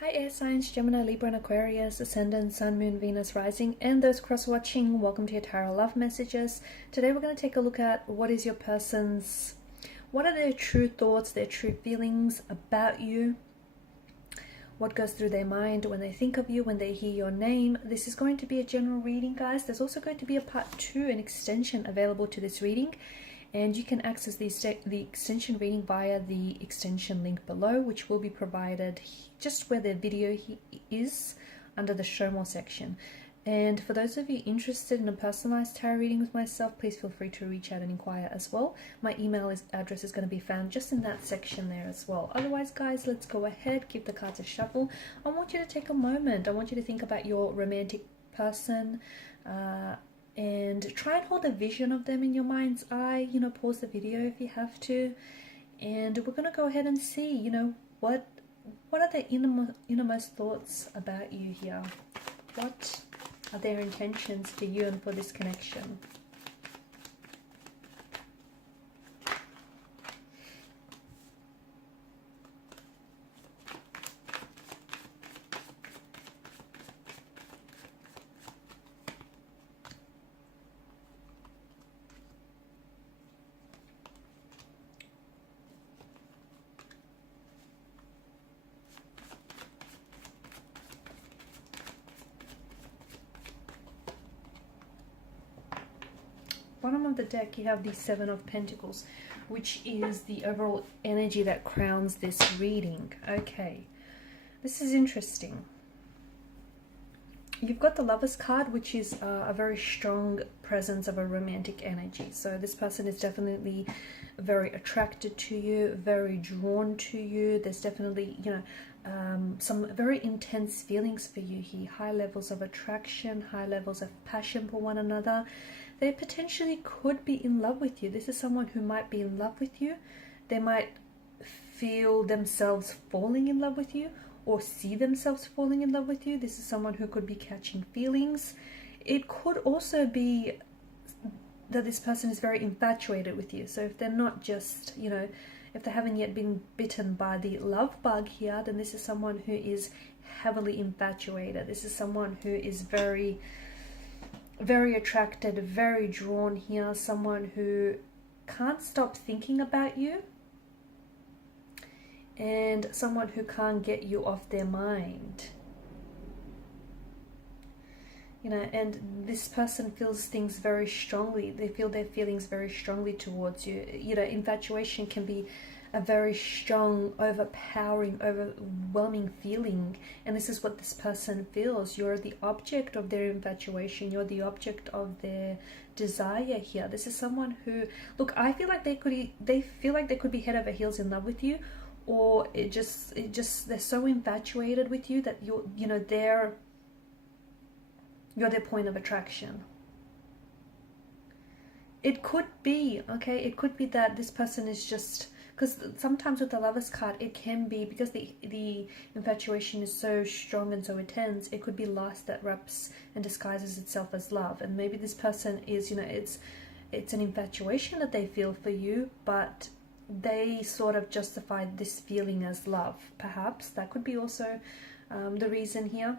Hi Air Signs, Gemini, Libra and Aquarius, Ascendant, Sun, Moon, Venus, Rising, and those cross-watching, welcome to your Tarot Love Messages. Today we're going to take a look at what are their true thoughts, their true feelings about you, what goes through their mind when they think of you, when they hear your name. This is going to be a general reading, guys. There's also going to be a part 2, an extension available to this reading. And you can access the extension reading via the extension link below, which will be provided just where the video is under the show more section. And for those of you interested in a personalized tarot reading with myself, please feel free to reach out and inquire as well. My email address is going to be found just in that section there as well. Otherwise, guys, let's go ahead, give the cards a shuffle. I want you to take a moment. I want you to think about your romantic person, and try and hold a vision of them in your mind's eye. Pause the video if you have to. And we're going to go ahead and see, what are their innermost thoughts about you here? What are their intentions for you and for this connection? Bottom of the deck, you have the Seven of Pentacles, which is the overall energy that crowns this reading. Okay, this is interesting. You've got the Lovers card, which is a very strong presence of a romantic energy. So this person is definitely very attracted to you, very drawn to you. There's definitely, some very intense feelings for you here. High levels of attraction, high levels of passion for one another. They potentially could be in love with you. This is someone who might be in love with you. They might feel themselves falling in love with you, or see themselves falling in love with you. This is someone who could be catching feelings. It could also be that this person is very infatuated with you. So if they're not just, if they haven't yet been bitten by the love bug here, then this is someone who is heavily infatuated. This is someone who is very, very attracted, very drawn here. Someone who can't stop thinking about you, and someone who can't get you off their mind. And this person feels things very strongly. They feel their feelings very strongly towards you. Infatuation can be a very strong, overpowering, overwhelming feeling. And this is what this person feels. You're the object of their infatuation. You're the object of their desire here. This is someone who, look, I feel like they feel like they could be head over heels in love with you, or it just they're so infatuated with you that they're their point of attraction. It could be, okay, it could be that this person is just, because sometimes with the Lovers card, it can be because the infatuation is so strong and so intense, it could be lust that wraps and disguises itself as love. And maybe this person is, it's an infatuation that they feel for you, but they sort of justify this feeling as love. Perhaps that could be also the reason here.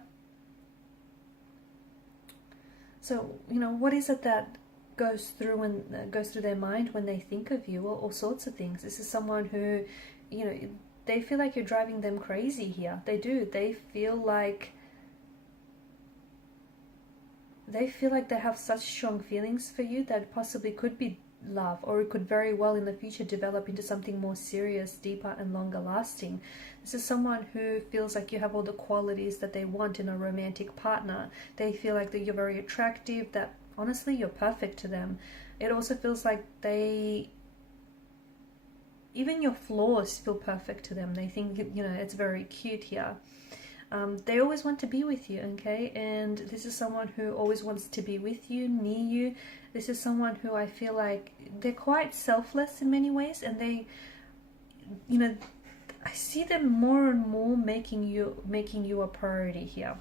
So, what is it that goes through their mind when they think of you? Well, all sorts of things. This is someone who, they feel like you're driving them crazy here. They do. They feel like they have such strong feelings for you that possibly could be love, or it could very well in the future develop into something more serious, deeper and longer lasting. This is someone who feels like you have all the qualities that they want in a romantic partner. They feel like that you're very attractive, that honestly you're perfect to them. It also feels like even your flaws feel perfect to them. They think it's very cute here. They always want to be with you, okay? And this is someone who always wants to be with you, near you. This is someone who I feel like they're quite selfless in many ways, and they, I see them more and more making you a priority here.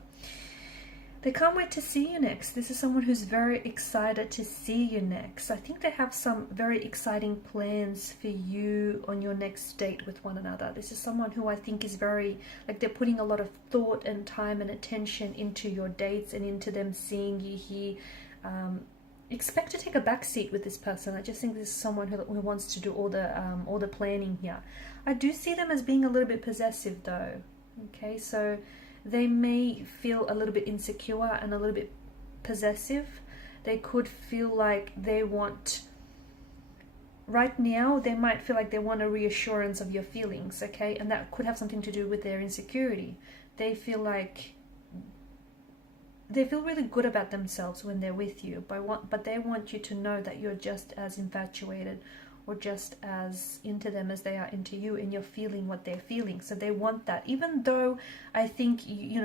They can't wait to see you next. This is someone who's very excited to see you next. I think they have some very exciting plans for you on your next date with one another. This is someone who I think is very, like, they're putting a lot of thought and time and attention into your dates and into them seeing you here. Expect to take a back seat with this person. I just think this is someone who wants to do all the planning here. I do see them as being a little bit possessive though. Okay, so they may feel a little bit insecure and a little bit possessive. They could feel like they want, right now, they might feel like they want a reassurance of your feelings, okay? And that could have something to do with their insecurity. They feel like, they feel really good about themselves when they're with you, but they want you to know that you're just as infatuated or just as into them as they are into you, and you're feeling what they're feeling. So they want that, even though I think you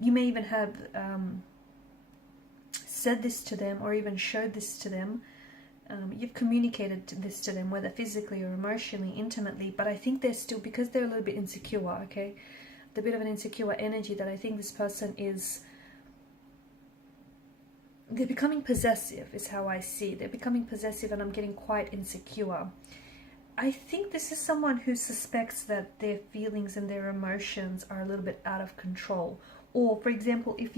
may even have said this to them or even showed this to them. You've communicated this to them, whether physically or emotionally, intimately, but I think they're still, because they're a little bit insecure, okay, the bit of an insecure energy, that I think this person is, they're becoming possessive is how I see. They're becoming possessive, and I'm getting quite insecure. I think this is someone who suspects that their feelings and their emotions are a little bit out of control. Or, for example, if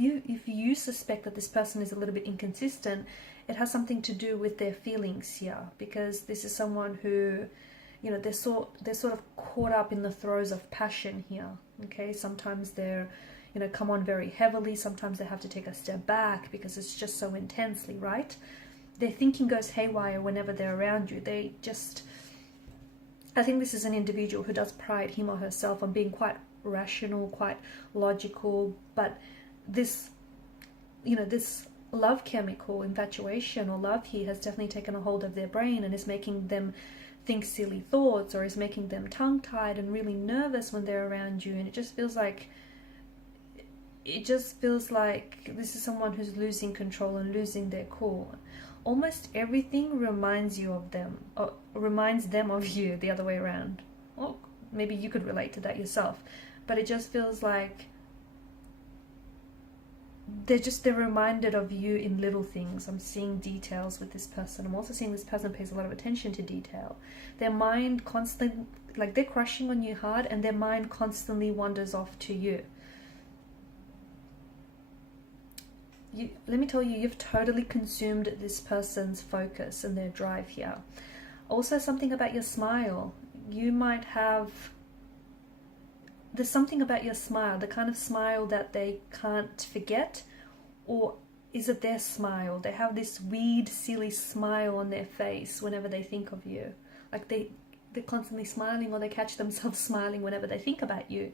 you suspect that this person is a little bit inconsistent, it has something to do with their feelings here, because this is someone who, you know, they're sort of caught up in the throes of passion here. Okay, sometimes they're, you know, come on very heavily. Sometimes they have to take a step back because it's just so intensely, right? Their thinking goes haywire whenever they're around you. They just, I think this is an individual who does pride him or herself on being quite rational, quite logical, but this, you know, this love chemical, infatuation or love here, has definitely taken a hold of their brain and is making them think silly thoughts, or is making them tongue-tied and really nervous when they're around you. And it just feels like this is someone who's losing control and losing their cool. Almost everything reminds you of them, or reminds them of you, the other way around. Well, maybe you could relate to that yourself, but it just feels like they're reminded of you in little things. I'm seeing details with this person. I'm also seeing this person pays a lot of attention to detail. Their mind constantly, like, they're crushing on you hard, and their mind constantly wanders off to you. Let me tell you, you've totally consumed this person's focus and their drive here. Also, something about your smile. You might have, there's something about your smile, the kind of smile that they can't forget, or is it their smile? They have this weird, silly smile on their face whenever they think of you. Like they're constantly smiling, or they catch themselves smiling whenever they think about you.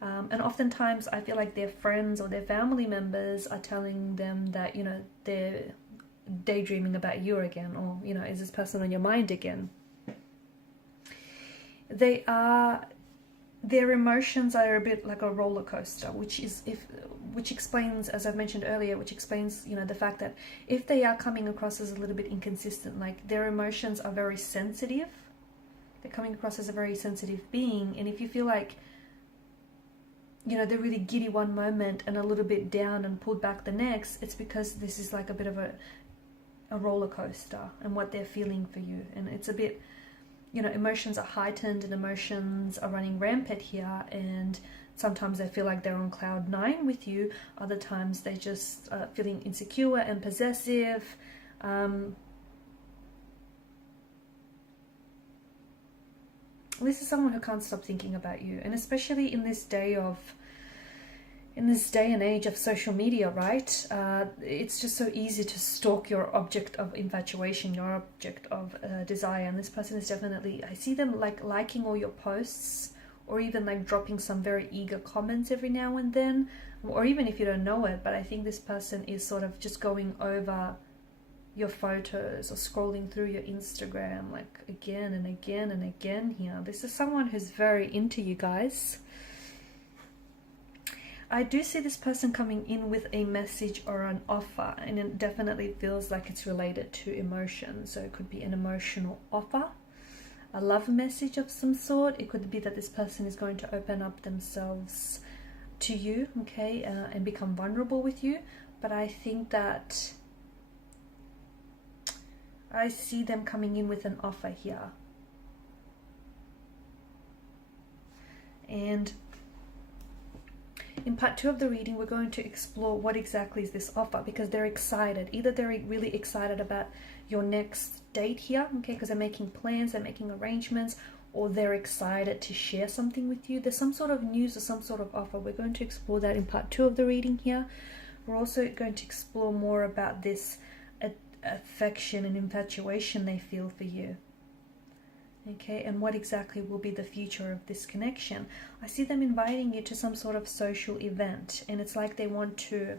And oftentimes I feel like their friends or their family members are telling them that, you know, they're daydreaming about you again, or, you know, is this person on your mind again? Their emotions are a bit like a roller coaster, which explains, as I've mentioned earlier, which explains, you know, the fact that if they are coming across as a little bit inconsistent, like their emotions are very sensitive, they're coming across as a very sensitive being, and if you feel like, you know, they're really giddy one moment and a little bit down and pulled back the next, it's because this is like a bit of a roller coaster and what they're feeling for you. And it's a bit, you know, emotions are heightened and emotions are running rampant here, and sometimes they feel like they're on cloud 9 with you, other times they just feeling insecure and possessive. This is someone who can't stop thinking about you, and especially in this day and age of social media, right? It's just so easy to stalk your object of infatuation, your object of desire. And this person is definitely, I see them like liking all your posts, or even like dropping some very eager comments every now and then, or even if you don't know it. But I think this person is sort of just going over your photos or scrolling through your Instagram like again and again and again here. This is someone who's very into you guys. I do see this person coming in with a message or an offer, and it definitely feels like it's related to emotion. So it could be an emotional offer, a love message of some sort. It could be that this person is going to open up themselves to you, okay, and become vulnerable with you. But I think that I see them coming in with an offer here. And in part 2 of the reading, we're going to explore what exactly is this offer, because they're excited. Either they're really excited about your next date here, okay, because they're making plans, they're making arrangements, or they're excited to share something with you. There's some sort of news or some sort of offer. We're going to explore that in part 2 of the reading here. We're also going to explore more about this affection and infatuation they feel for you. Okay, and what exactly will be the future of this connection. I see them inviting you to some sort of social event, and it's like they want to,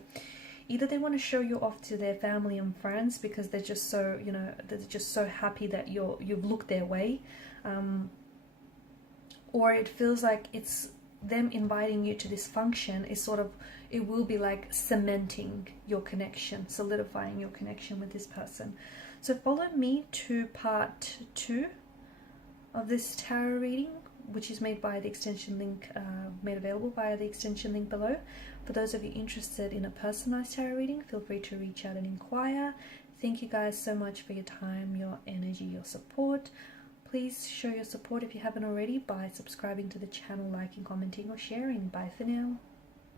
either they want to show you off to their family and friends because they're just so, you know, they're just so happy that you've looked their way, or it feels like it's them inviting you to this function is sort of, it will be like cementing your connection, solidifying your connection with this person. So follow me to part 2 of this tarot reading, which is made by the extension link, made available via the extension link below. For those of you interested in a personalized tarot reading, feel free to reach out and inquire. Thank you guys so much for your time, your energy, your support. Please show your support if you haven't already by subscribing to the channel, liking, commenting, or sharing. Bye for now.